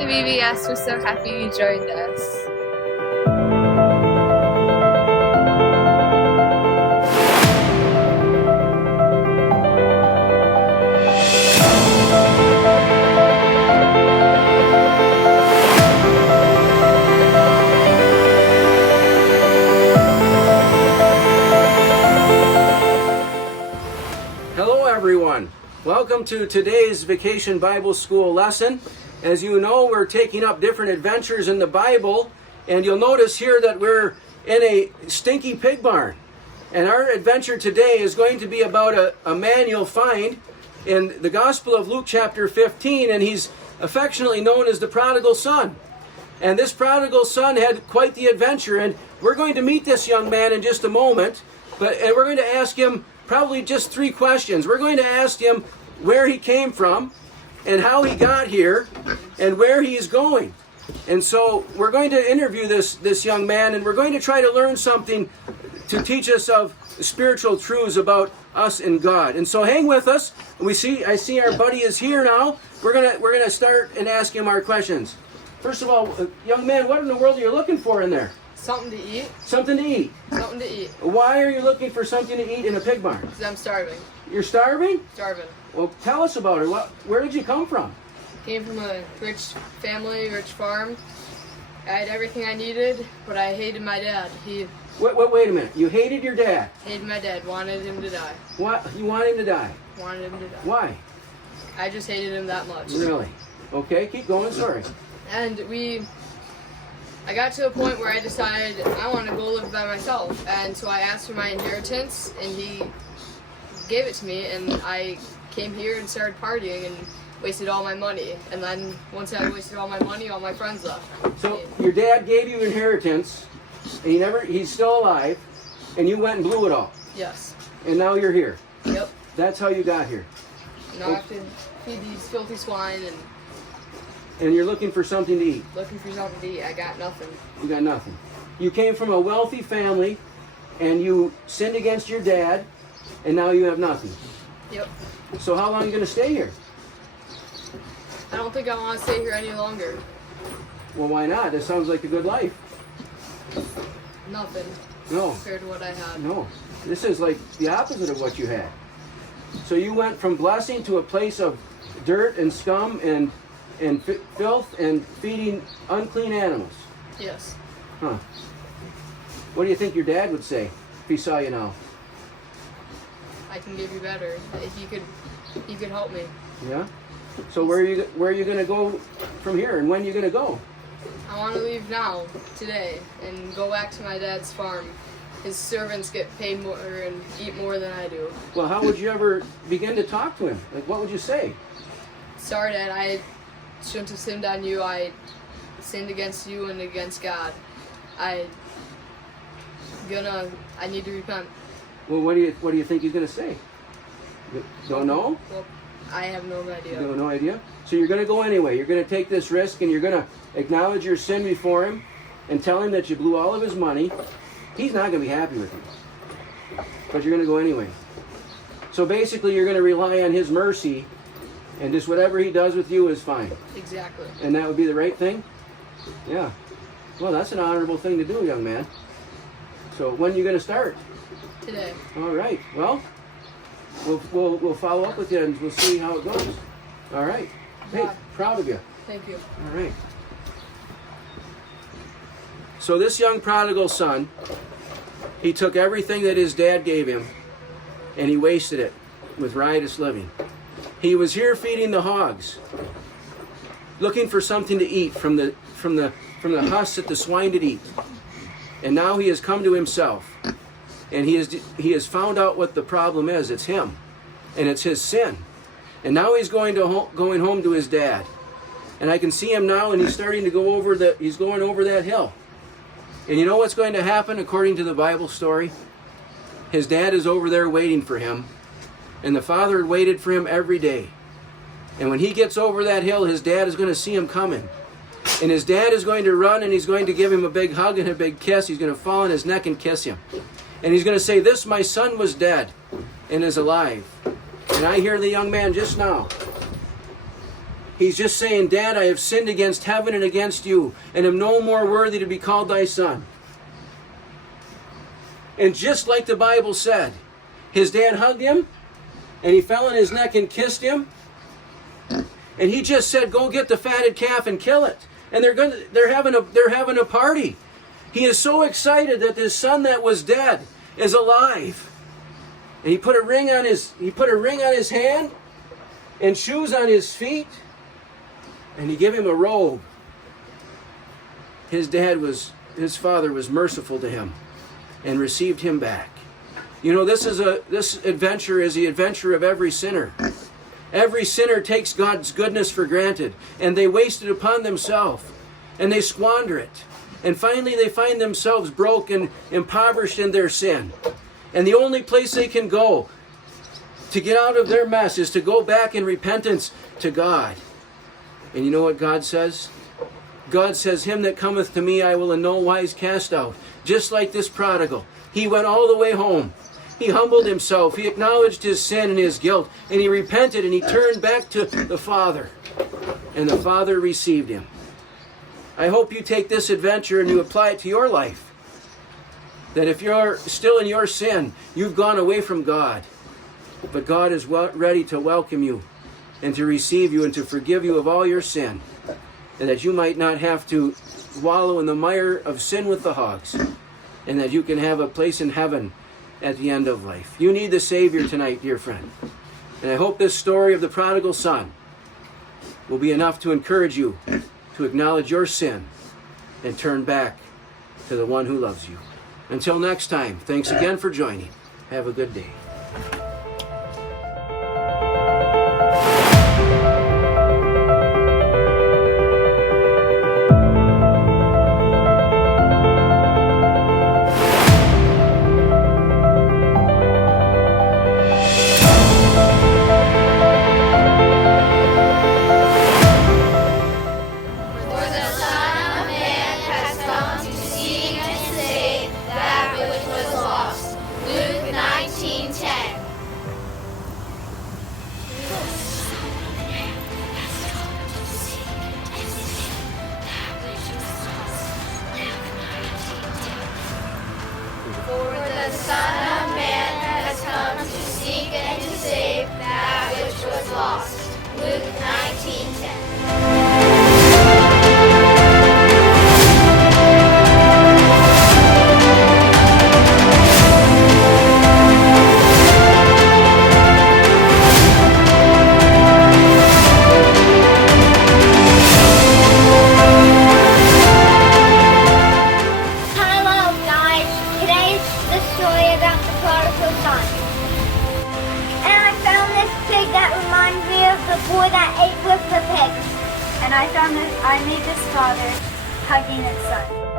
the VBS. We're so happy you joined us. Hello everyone. Welcome to today's Vacation Bible School lesson. As you know, we're taking up different adventures in the Bible, and you'll notice here that we're in a stinky pig barn. And our adventure today is going to be about a man you'll find in the Gospel of Luke chapter 15, and he's affectionately known as the prodigal son. And this prodigal son had quite the adventure, and we're going to meet this young man in just a moment, and we're going to ask him probably just 3 questions. We're going to ask him where he came from, and how he got here, and where he is going. And so we're going to interview this young man, and we're going to try to learn something to teach us of spiritual truths about us and God. And so hang with us. I see our buddy is here now. We're gonna start and ask him our questions. First of all, young man, what in the world are you looking for in there? Something to eat. Something to eat. Something to eat. Why are you looking for something to eat in a pig barn? Because I'm starving. You're starving? Starving. Well, tell us about it. Where did you come from? Came from a rich family, rich farm. I had everything I needed, but I hated my dad. He Wait a minute. You hated your dad? hated my dad, wanted him to die. What? You want him to die? Wanted him to die. Why? I just hated him that much. Really? Okay, keep going. Sorry. And I got to a point where I decided I want to go live by myself. And so I asked for my inheritance, and he gave it to me, and I came here and started partying and wasted all my money. And then once I wasted all my money, all my friends left. So your dad gave you inheritance, and he's still alive, and you went and blew it all. Yes. And now you're here. Yep. That's how you got here. Now I have to feed these filthy swine And you're looking for something to eat. looking for something to eat. I got nothing. You got nothing. You came from a wealthy family, and you sinned against your dad, and now you have nothing. Yep. So how long are you going to stay here? I don't think I want to stay here any longer. Well, why not? That sounds like a good life. Nothing No. compared to what I had. No. This is like the opposite of what you had. So you went from blessing to a place of dirt and scum and filth and feeding unclean animals. Yes. Huh. What do you think your dad would say if he saw you now? I can give you better. He could help me. Yeah? So where are you going to go from here, and when are you going to go? I want to leave now, today, and go back to my dad's farm. His servants get paid more and eat more than I do. Well, how would you ever begin to talk to him? Like, what would you say? Sorry, Dad, I shouldn't have sinned on you. I sinned against you and against God. I need to repent. Well, what do you think he's going to say? You don't know? Well, I have no idea. You have no idea? So you're going to go anyway. You're going to take this risk, and you're going to acknowledge your sin before him and tell him that you blew all of his money. He's not going to be happy with you. But you're going to go anyway. So basically, you're going to rely on his mercy, and just whatever he does with you is fine. Exactly. And that would be the right thing? Yeah. Well, that's an honorable thing to do, young man. So when are you going to start? Today. All right. Well, we'll follow up with you, and we'll see how it goes. All right. Hey, proud of you. Thank you. All right. So this young prodigal son, he took everything that his dad gave him, and he wasted it with riotous living. He was here feeding the hogs, looking for something to eat from the husks that the swine did eat. And now he has come to himself, and he has found out what the problem is. It's him, and it's his sin. And now he's going home to his dad. And I can see him now, and he's starting to go over he's going over that hill. And you know what's going to happen according to the Bible story? His dad is over there waiting for him, and the father had waited for him every day. And when he gets over that hill, his dad is going to see him coming. And his dad is going to run, and he's going to give him a big hug and a big kiss. He's going to fall on his neck and kiss him. And he's going to say, "This, my son, was dead and is alive." And I hear the young man just now. He's just saying, Dad, I have sinned against heaven and against you, and am no more worthy to be called thy son. And just like the Bible said, his dad hugged him, and he fell on his neck and kissed him. And he just said, go get the fatted calf and kill it. And they're having a party. He is so excited that his son that was dead is alive. And he put a ring on his hand and shoes on his feet. And he gave him a robe. His father was merciful to him and received him back. You know, this adventure is the adventure of every sinner. Every sinner takes God's goodness for granted, and they waste it upon themselves, and they squander it. And finally they find themselves broke and impoverished in their sin. And the only place they can go to get out of their mess is to go back in repentance to God. And you know what God says? God says, him that cometh to me I will in no wise cast out. Just like this prodigal. He went all the way home. He humbled himself. He acknowledged his sin and his guilt. And he repented and he turned back to the Father. And the Father received him. I hope you take this adventure and you apply it to your life. That if you're still in your sin, you've gone away from God. But God is ready to welcome you and to receive you and to forgive you of all your sin. And that you might not have to wallow in the mire of sin with the hogs. And that you can have a place in heaven at the end of life. You need the Savior tonight, dear friend. And I hope this story of the prodigal son will be enough to encourage you to acknowledge your sin and turn back to the one who loves you. Until next time, thanks again for joining. Have a good day. For the Son of Man has come to seek and to save that which was lost. Luke 19:10. That ate with the pigs, and I found that I made this father hugging its son.